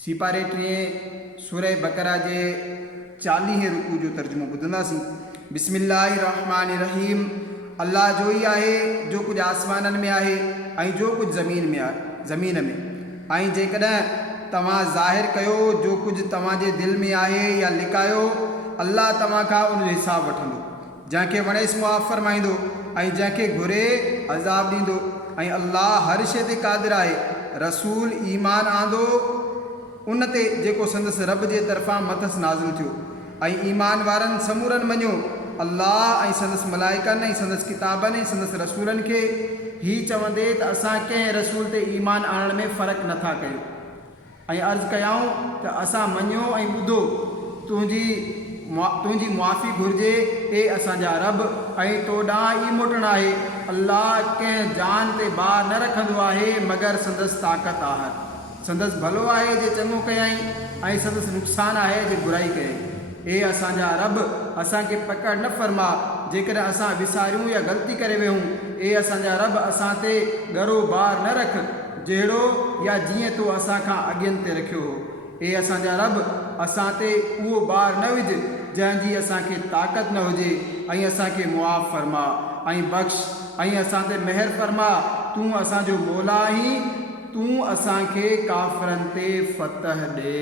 सिपारे 3 सूरह बकरा जे 40 रुकू जो तर्जुमो ॿुधंदासीं। बिस्मिल्लाहिर्रहमानिर्रहीम। अल्लाह जो ही आहे जो कुछ आसमानन में आहे ऐं जो कुछ ज़मीन में ऐं जेकॾहिं तव्हां ज़ाहिर कयो जो कुछ तव्हांजे दिल में आहे या लिकायो, अल्लाह तव्हां खां उन जो हिसाब वठंदो। जंहिंखे वणेसि मुआफ़ फरमाईंदो ऐं जंहिंखे घुरे अज़ाब ॾींदो। ऐं अल्लाह हर शइ ते क़ादिर आहे। रसूल ईमान आंदो उन ते जेको संदसि रब जे तरफ़ां मथसि नाज़िल थियो ऐं ईमान वारनि समूरनि मञियो अल्लाह ऐं संदसि मलाइकनि ऐं संदसि किताबनि ऐं संदसि रसूलनि खे, ही चवंदे त असां कंहिं रसूल ते ईमान आणण में फ़र्क़ु नथा कयूं ऐं अर्ज़ु कयूं त असां मञियो ऐं ॿुधो तुंहिंजी मुआफ़ी घुरिजे ए असांजा रब ऐं तो ॾांहुं ई मोटणु आहे। अल्लाह कंहिं जान ते बार न रखंदो आहे मगर संदसि ताक़त आहे। संदसि भलो आहे जे चङो कयईं ऐं संदसि नुक़सानु आहे जे बुराई कयईं। ए असांजा रब असांखे पकड़ न फरमा जेकॾहिं असां विसारियूं या ग़लती करे वियूं। ए असांजा रब असां ते ॻरो बार न रख जहिड़ो या जीअं तो असां खां अॻियनि ते रखियो हो। ए असांजा रब असां ते उहो बार न विझ जंहिंजी असांखे ताक़त न हुजे ऐं असांखे मुआफ़ फरमा ऐं बख़्श ऐं असां ते महर फरमा। तूं असांजो मौला आहीं, तूं असांखे काफ़िरनि ते फ़तह ॾे।